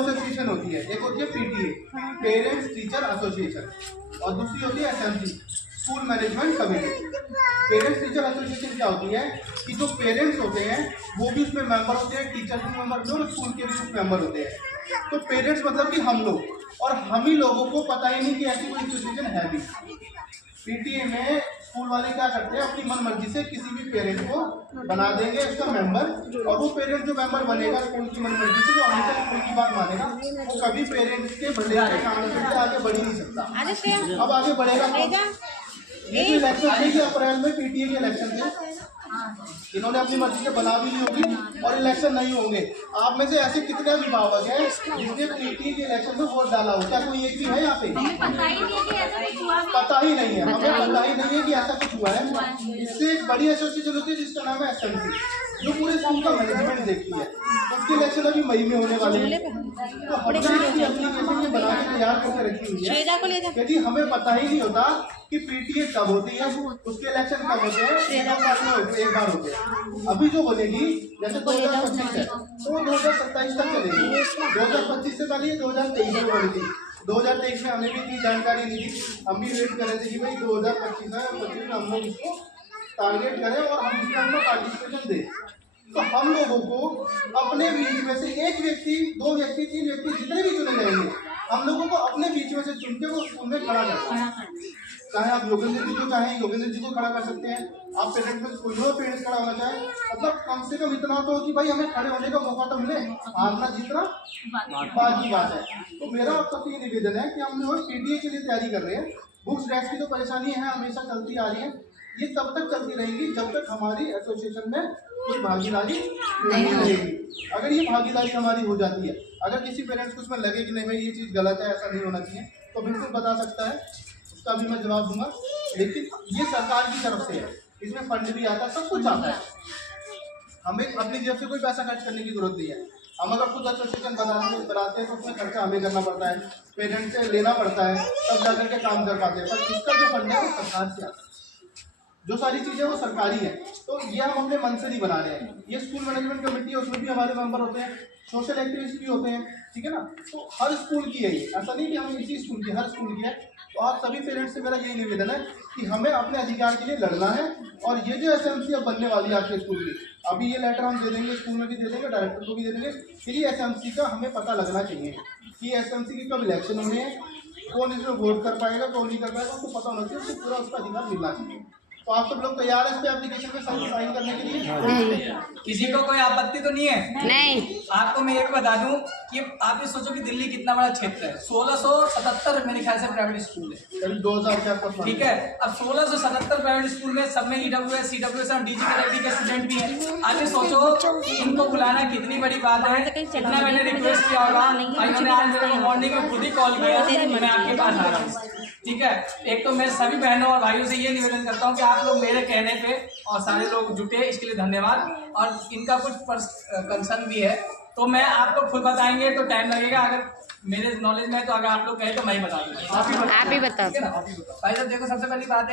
Association होती है, एक होती है पीटीए, पेरेंट्स टीचर एसोसिएशन, और दूसरी होती है SMC, school management committee. Parents teacher association क्या होती है कि जो पेरेंट्स होते हैं वो भी उसमें मेंबर होते हैं, टीचर भी मेंबर होते हैं और स्कूल के भी कुछ मेंबर होते हैं। तो पेरेंट्स मतलब कि हम लोग, और हम ही लोगों को पता ही नहीं कि ऐसी कोई एसोसिएशन है भी। पीटीए में स्कूल वाले क्या करते हैं, अपनी मन मर्जी से किसी भी पेरेंट को बना देंगे उसका मेंबर, और वो पेरेंट जो मेंबर बनेगा स्कूल की मन मर्जी से, जो हमेशा स्कूल की बात मानेगा, वो कभी पेरेंट्स के भले के काम के लिए आगे बढ़ ही नहीं सकता। अब आगे बढ़ेगा ये जो इलेक्शन थे अप्रैल में, पीटीए के इलेक्शन थे, इन्होंने अपनी मर्जी से बना भी नहीं होगी और इलेक्शन नहीं होंगे। आप में से ऐसे कितने अभिभावक हैं जिसने पीटीए के इलेक्शन में वोट डाला हो? क्या कोई एक भी है यहाँ पे? पता ही नहीं है, हमें पता ही नहीं है कि ऐसा कुछ हुआ है। इससे एक बड़ी एसोसिएशन होती है जिसका नाम है एसएमसी, जो पूरे स्कूल का मैनेजमेंट देखती है। उसके इलेक्शन अभी मई में होने वाले हैं, तो हमने इसकी एप्लीकेशन ये बना के तैयार करके रखी हुई है। यदि हमें पता ही नहीं होता कि पीटीए कब होती है, उसके इलेक्शन कब होते हैं, एक बार होते हैं। अभी जो बनेगी जैसे 2025 है तो 2027 तक चलेगी, 2025 से पहले 2023 में बनी थी। 2023 में हमें भी इतनी जानकारी नहीं थी, हम भी वेट कर रहे थे कि भाई 2025 है, 25 में हम लोग इसको टारगेट करें और हम इसमें अपना पार्टिसिपेशन दें। तो हम लोगों को अपने बीच में से एक व्यक्ति, दो व्यक्ति, तीन व्यक्ति, जितने भी चुने जाएंगे, हम लोगों को अपने बीच में से चुन के वो स्कूल में खड़ा करना है। चाहे आप योगेंद्र जी को चाहें योगेंद्र जी को खड़ा कर सकते हैं, आप पेरेंट्स में स्कूल में पेरेंट्स खड़ा होना चाहें, मतलब कम से कम इतना तो कि भाई हमें खड़े होने का मौका तो मिले, हारना जीतना बात की बात है। तो मेरा आप सबसे ये निवेदन है कि हम जो पीटीए के लिए तैयारी कर रहे हैं, बुक्स डेस्क की तो परेशानी है, हमेशा चलती आ रही है, ये तब तक चलती रहेगी जब तक हमारी एसोसिएशन में कोई भागीदारी नहीं रहेगी। अगर ये भागीदारी हमारी हो जाती है, अगर किसी पेरेंट्स को उसमें लगे कि नहीं भाई ये चीज़ गलत है, ऐसा नहीं होना चाहिए, तो बिल्कुल बता सकता है, उसका भी मैं जवाब दूंगा। लेकिन ये सरकार की तरफ से है, इसमें फंड भी आता है, सब कुछ आता है, हमें अपनी जेब से कोई पैसा खर्च करने की जरूरत नहीं है। हम अगर खुद एसोसिएशन बनाते हैं तो उसमें खर्चा हमें करना पड़ता है, पेरेंट्स से लेना पड़ता है, तब जाकर के काम कर पाते हैं। पर इसका जो फंड है वो सरकार से आता है, जो सारी चीज़ें वो सरकारी है। तो ये हम अपने मन से नहीं बना रहे हैं। ये स्कूल मैनेजमेंट कमेटी है, उसमें भी हमारे मेंबर होते हैं, सोशल एक्टिविस्ट भी होते हैं, ठीक है ना। तो हर स्कूल की है ये, ऐसा नहीं कि हम इसी स्कूल की, हर स्कूल की है। तो आप सभी पेरेंट्स से मेरा यही निवेदन है कि हमें अपने अधिकार के लिए लड़ना है। और ये जो एसएमसी अब बनने वाली है आपके स्कूल की, अभी ये लेटर हम दे देंगे, स्कूल में भी दे देंगे, डायरेक्टर को भी दे देंगे। फिर ये एसएमसी का हमें पता लगना चाहिए कि एसएमसी की कब इलेक्शन होने हैं, कौन इसमें वोट कर पाएगा, कौन नहीं कर पाएगा, उसको पता होना चाहिए, उसको पूरा उसका अधिकार मिलना चाहिए। तो आप सब लोग तैयार हैं इस पे एप्लीकेशन पे साइन करने के लिए? किसी को कोई आपत्ति तो नहीं है? नहीं। आपको मैं एक बता दूं कि आप ये सोचो कि दिल्ली कितना बड़ा क्षेत्र है, 1677 मेरे ख्याल से प्राइवेट स्कूल है, 2000 ठीक है। अब 1677 प्राइवेट स्कूल में सब में ईडब्ल्यूएस, सीडब्ल्यूएस और डीजी के स्टूडेंट भी हैं। आप ये सोचो कि इनको बुलाना कितनी बड़ी बात है। इतना मैंने रिक्वेस्ट किया होगा, उन्होंने आज मेरे को मॉर्निंग में खुद ही कॉल किया, मैं आपके पास आ रहा हूँ, ठीक है। एक तो मैं सभी बहनों और भाइयों से ये निवेदन करता हूँ कि आप लोग मेरे कहने पे और सारे लोग जुटे, इसके लिए धन्यवाद। और इनका कुछ कंसर्न भी है तो मैं आपको खुद बताएंगे तो टाइम लगेगा, अगर मेरे नॉलेज में तो अगर आप लोग कहें तो मैं ही बता दूंगा। आप ही बताओ भाई साहब। देखो सबसे पहली बात है